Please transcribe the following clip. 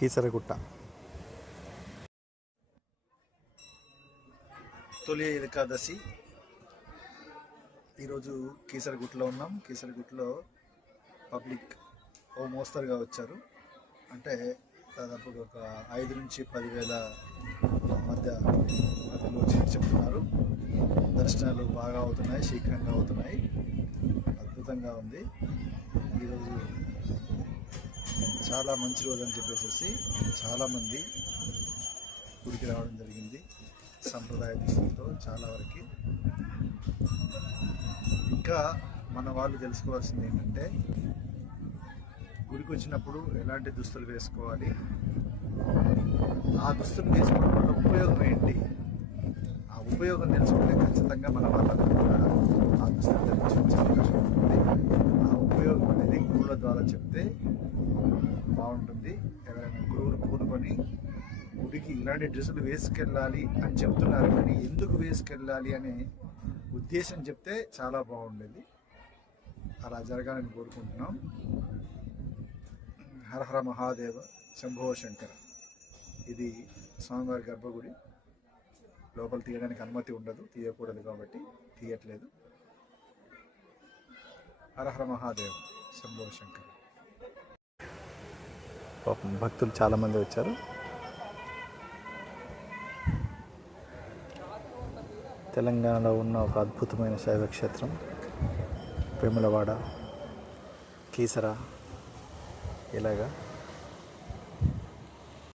కీసరగుట్ట. తొలి ఏకాదశి. ఈరోజు కీసరగుట్టలో ఉన్నాం. కీసరగుట్టలో పబ్లిక్ ఓ మోస్తరుగా వచ్చారు. అంటే దాదాపు ఒక ఐదు నుంచి పదివేల మధ్య భక్తులు వచ్చి చెప్తున్నారు. దర్శనాలు బాగా అవుతున్నాయి శీఘ్రంగా అవుతున్నాయి. అద్భుతంగా ఉంది. ఈరోజు చాలా మంచి రోజు అని చెప్పేసి చాలామంది గుడికి రావడం జరిగింది. సంప్రదాయ దుస్తులతో చాలా వరకు. ఇంకా మన వాళ్ళు తెలుసుకోవాల్సింది ఏంటంటే గుడికి వచ్చినప్పుడు ఎలాంటి దుస్తులు వేసుకోవాలి? ఆ దుస్తులు వేసుకోవడం వల్ల ఉపయోగం ఏంటి? ఆ ఉపయోగం తెలుసుకుంటే ఖచ్చితంగా మన వాళ్ళందరూ కూడా ఆ దుస్తులు ధరించే అవకాశం ఉంటుంది. ఆ ఉపయోగం అనేది గురువుల ద్వారా చెప్తే బాగుంటుంది. ఎవరైనా గురువులు పూనుకొని గుడికి ఇలాంటి డ్రెస్సులు వేసుకెళ్ళాలి అని చెప్తున్నారు కానీ ఎందుకు వేసుకెళ్ళాలి అనే ఉద్దేశం చెప్తే చాలా బాగుండేది. అలా జరగాలని కోరుకుంటున్నాం. హరహర మహాదేవ శంభో శంకర. ఇది స్వామివారి గర్భగుడి. లోపల తీయడానికి అనుమతి ఉండదు తీయకూడదు కాబట్టి తీయట్లేదు. హరహర మహాదేవ శంభో శంకర. పాపం భక్తులు చాలామంది వచ్చారు. తెలంగాణలో ఉన్న ఒక అద్భుతమైన శైవ క్షేత్రం వేములవాడ కీసర ఇలాగా.